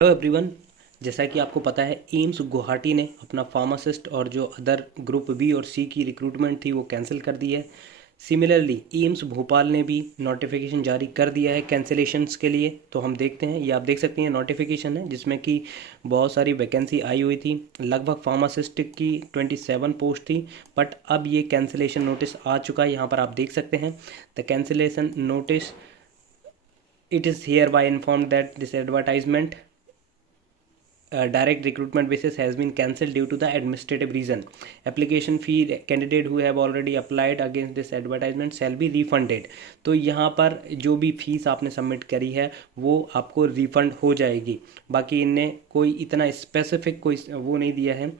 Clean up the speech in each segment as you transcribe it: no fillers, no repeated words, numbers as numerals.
Hello everyone. जैसा कि आपको पता है एम्स गुवाहाटी ने अपना फार्मासिस्ट और जो अदर ग्रुप बी और सी की रिक्रूटमेंट थी वो कैंसिल कर दी है। सिमिलरली एम्स भोपाल ने भी नोटिफिकेशन जारी कर दिया है कैंसिलेशंस के लिए। तो हम देखते हैं, ये आप देख सकते हैं नोटिफिकेशन है जिसमें कि बहुत सारी वैकेंसी आई हुई थी। लगभग फार्मासिस्ट की 27 पोस्ट थी, बट अब ये कैंसिलेशन नोटिस आ चुका है। यहाँ पर आप देख सकते हैं the cancellation notice, it is here bye inform that this advertisement direct recruitment basis has been cancelled due to the administrative reason. Application fee candidate who have already applied against this advertisement shall be refunded. तो यहाँ पर जो भी fees आपने submit करी है वो आपको रिफंड हो जाएगी। बाकी इनने कोई इतना स्पेसिफिक कोई वो नहीं दिया है,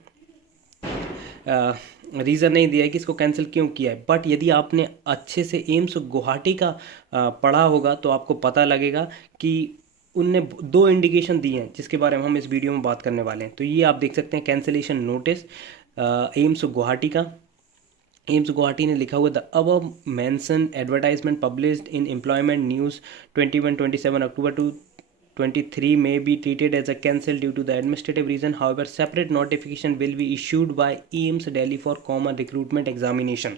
रीज़न नहीं दिया है कि इसको कैंसिल क्यों किया है। बट यदि आपने अच्छे से एम्स गुवाहाटी का पढ़ा होगा तो आपको पता लगेगा कि उनने दो इंडिकेशन दिए हैं जिसके बारे में हम इस वीडियो में बात करने वाले हैं। तो ये आप देख सकते हैं कैंसिलेशन नोटिस एम्स गुवाहाटी का। एम्स गुवाहाटी ने लिखा हुआ द अब mention advertisement published in employment news 21-27 October 2023 may be treated as a cancel due to the administrative reason. However, separate notification will be issued by AIIMS Delhi for common recruitment examination.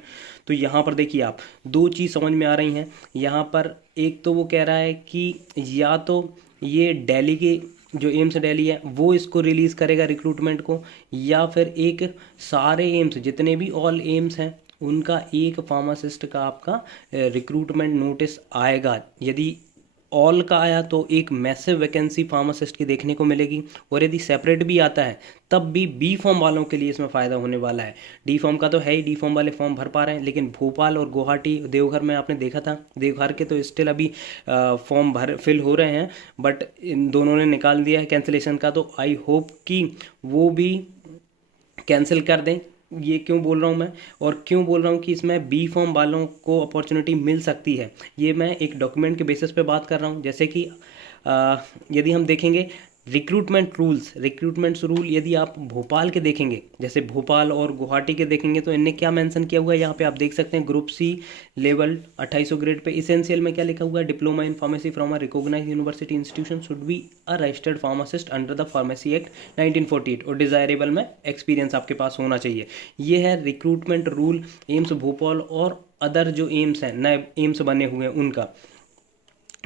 तो यहाँ पर देखिए आप दो चीज़ समझ में आ रही हैं। यहाँ पर एक तो वो कह रहा है कि या तो ये दिल्ली के जो एम्स दिल्ली है वो इसको रिलीज़ करेगा रिक्रूटमेंट को, या फिर एक सारे एम्स जितने भी ऑल एम्स हैं उनका एक फार्मासिस्ट का आपका रिक्रूटमेंट नोटिस आएगा। यदि ऑल का आया तो एक मैसिव वैकेंसी फार्मासिस्ट की देखने को मिलेगी, और यदि सेपरेट भी आता है तब भी बी फॉर्म वालों के लिए इसमें फ़ायदा होने वाला है। डी फॉर्म का तो है ही, डी फॉर्म वाले फॉर्म भर पा रहे हैं, लेकिन भोपाल और गुवाहाटी देवघर में आपने देखा था, देवघर के तो स्टिल अभी फॉर्म फिल हो रहे हैं, बट इन दोनों ने निकाल दिया है कैंसिलेशन का। तो आई होप कि वो भी कैंसिल कर दें। ये क्यों बोल रहा हूँ मैं, और क्यों बोल रहा हूँ कि इसमें बी फॉर्म वालों को अपॉर्चुनिटी मिल सकती है, ये मैं एक डॉक्यूमेंट के बेसिस पे बात कर रहा हूँ। जैसे कि यदि हम देखेंगे रिक्रूटमेंट रूल यदि आप भोपाल के देखेंगे, जैसे भोपाल और गुवाहाटी के देखेंगे, तो इनने क्या मेंशन किया हुआ है यहाँ पे आप देख सकते हैं। Group C level 2800 grade pay essential में क्या लिखा हुआ है, diploma in pharmacy from a recognised university institution should be a registered pharmacist under the pharmacy act 1948, और डिजायरेबल में एक्सपीरियंस आपके पास होना चाहिए। ये है रिक्रूटमेंट रूल एम्स भोपाल और अदर जो एम्स हैं, नए एम्स बने हुए हैं उनका।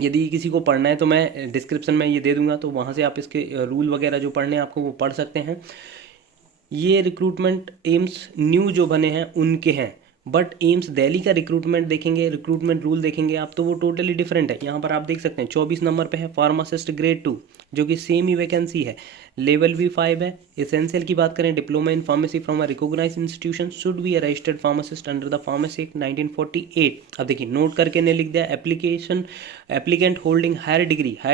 यदि किसी को पढ़ना है तो मैं डिस्क्रिप्शन में ये दे दूंगा, तो वहाँ से आप इसके रूल वगैरह जो पढ़ने हैं आपको वो पढ़ सकते हैं। ये रिक्रूटमेंट एम्स न्यू जो बने हैं उनके हैं, बट एम्स दिल्ली का रिक्रूटमेंट देखेंगे, रिक्रूटमेंट रूल देखेंगे आप, तो वो टोटली डिफरेंट है। यहाँ पर आप देख सकते हैं 24 नंबर पे है फार्मासिस्ट ग्रेड 2, जो कि सेम ही वैकेंसी है। लेवल भी 5 है। एसेंशियल की बात करें, diploma in pharmacy from a recognised institution should be a registered pharmacist under the pharmacy act 1948। अब देखिए नोट करके ने लिख दिया एप्लीकेंट होल्डिंग हायर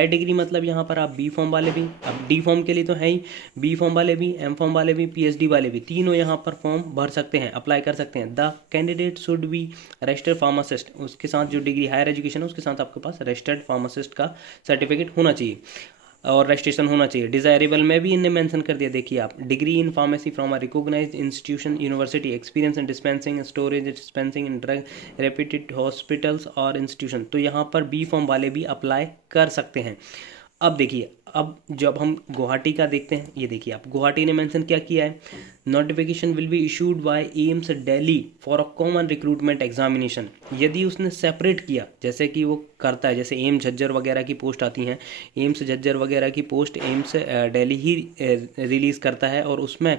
डिग्री मतलब यहाँ पर आप बी फॉर्म वाले भी, अब डी फॉर्म के लिए तो है ही, बी फॉर्म वाले भी, एम फॉर्म वाले भी, पीएचडी वाले भी, तीनों यहाँ पर फॉर्म भर सकते हैं, अप्लाई कर सकते हैं। The candidate should be registered pharmacist, उसके साथ जो डिग्री हायर एजुकेशन है उसके साथ आपके पास रजिस्टर्ड फार्मासिस्ट का सर्टिफिकेट होना चाहिए और रजिस्ट्रेशन होना चाहिए। डिजायरेबल में भी इन्हें मेंशन कर दिया, देखिए आप, degree in pharmacy from a recognised institution university, experience in dispensing storage dispensing in drug reputed hospitals और इंस्टीट्यूशन। तो यहाँ पर बी फॉर्म वाले भी अप्लाई कर सकते हैं। अब देखिए, अब जब हम गुवाहाटी का देखते हैं, ये देखिए आप, गुवाहाटी ने मेंशन क्या किया है, notification will be issued by AIIMS Delhi for a common recruitment examination. यदि उसने सेपरेट किया, जैसे कि वो करता है, जैसे एम्स झज्जर वगैरह की पोस्ट आती हैं, एम्स झज्जर वगैरह की पोस्ट एम्स दिल्ली ही रिलीज़ करता है, और उसमें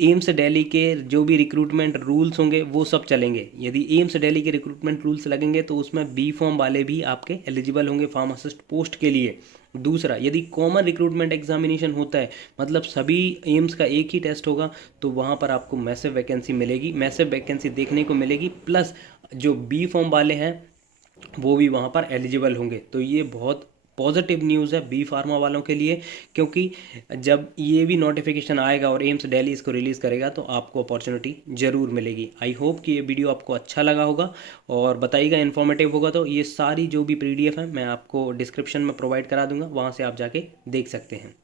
एम्स दिल्ली के जो भी रिक्रूटमेंट रूल्स होंगे वो सब चलेंगे। यदि एम्स दिल्ली के रिक्रूटमेंट रूल्स लगेंगे तो उसमें बी फॉर्म वाले भी आपके एलिजिबल होंगे फार्मासिस्ट पोस्ट के लिए। दूसरा, यदि कॉमन रिक्रूटमेंट एग्जामिनेशन होता है, मतलब सभी एम्स का एक ही टेस्ट होगा, तो वहाँ पर आपको मैसिव वैकेंसी मिलेगी, मैसिव वैकेंसी देखने को मिलेगी, प्लस जो बी फॉर्म वाले हैं वो भी वहाँ पर एलिजिबल होंगे। तो ये बहुत पॉजिटिव न्यूज़ है बी फार्मा वालों के लिए, क्योंकि जब ये भी नोटिफिकेशन आएगा और एम्स दिल्ली इसको रिलीज़ करेगा तो आपको अपॉर्चुनिटी ज़रूर मिलेगी। आई होप कि ये वीडियो आपको अच्छा लगा होगा और बताइएगा, इन्फॉर्मेटिव होगा। तो ये सारी जो भी PDF है मैं आपको डिस्क्रिप्शन में प्रोवाइड करा दूंगा, वहाँ से आप जाके देख सकते हैं।